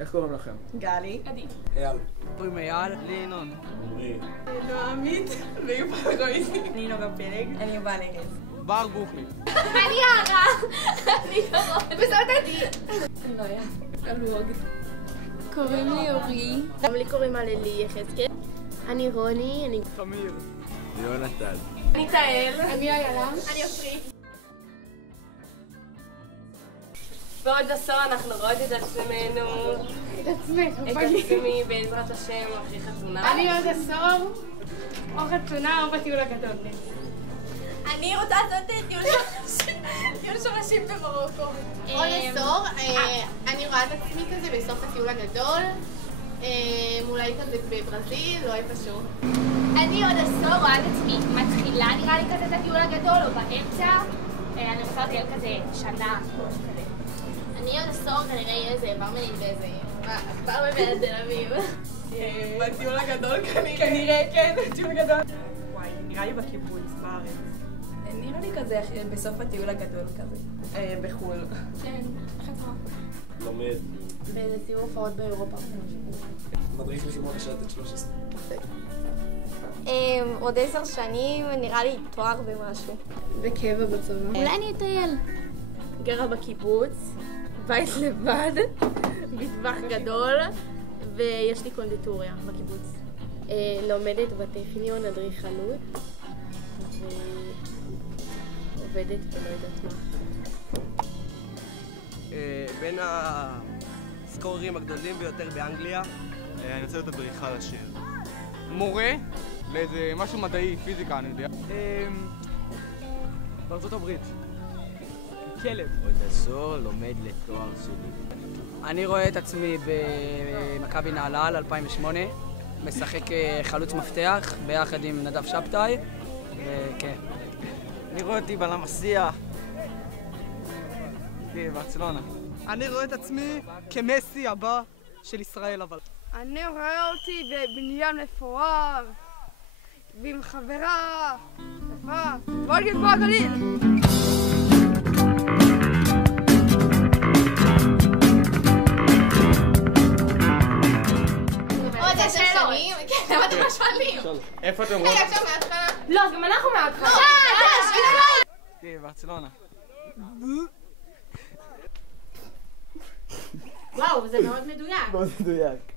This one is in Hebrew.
איך קוראים לכם? גלי. עדי. אייל. קוראים אייל. לי ינון. עמרי. נועה עמית ויובל גויזי. אני נוגה פלג. אני יובל ארז. בר בוכלי. אני יערה. אני דורון. וזאת עדי. אני נויה. אלמוג. קוראים לי אורי. גם לי קוראים הללי יחזקאל. אני רוני. אני תמיר. יונתן. אני תהל. אני איילה. אני עפרי. בעוד עשור אנחנו רואות את עצמנו, את עצמך, את עצמי בעזרת השם אחרי חתונה. אני עוד עשור, או חתונה או בטיול הגדול. אני רוצה לעשות טיול שורשים במרוקו. עוד עשור, אני רואה את עצמי כזה בסוף הטיול הגדול, אולי כזה בברזיל, לא איפשהו. אני עוד עשור רואה את עצמי מתחילה נראה לי כזה את הטיול הגדול או באמצע. אני רוצה לטייל כזה שנה או כזה. אני עוד עשור כנראה יהיה איזה ברמנית באיזה... ברמנית בתל אביב. בטיול הגדול כנראה כן, בטיול הגדול. וואי, נראה לי בקיבוץ בארץ. נראה לי כזה בסוף הטיול הגדול כזה. בחו"ל. כן, חצרה. לומד. באיזה סיור הופעות באירופה. מדריך לשימור השייטת 13. עוד 10 שנים נראה לי תואר במשהו. בקבע בצבא. אולי אני אטייל. גרה בקיבוץ, בית לבד, מטבח גדול, ויש לי קונדיטוריה בקיבוץ. לומדת בטכניון אדריכלות, ועובדת ולא יודעת מה. בין הסקוררים הגדולים ביותר באנגליה. אני רוצה להיות אדריכל לשיר. מורה לאיזה משהו מדעי, פיזיקה, אני יודע. בארצות הברית. כלב. עוד עשור לומד לתואר שני. אני רואה את עצמי במכבי נהלל 2008, משחק חלוץ מפתח ביחד עם נדב שבתאי, וכן. אני רואה אותי בלמסיה, בברצלונה. אני רואה את עצמי כמסי הבא של ישראל אבל. אני רואה אותי בבניין מפואר, ועם חברה יפה, וולגן בו הגליל. עוד 10 שנים? כן, למה אתם לא שואלים? איפה אתם רואים? רגע, עכשיו מההתחלה. לא, אז גם אנחנו מההתחלה. ברצלונה. וואו, זה מאוד מדויק. מאוד מדויק.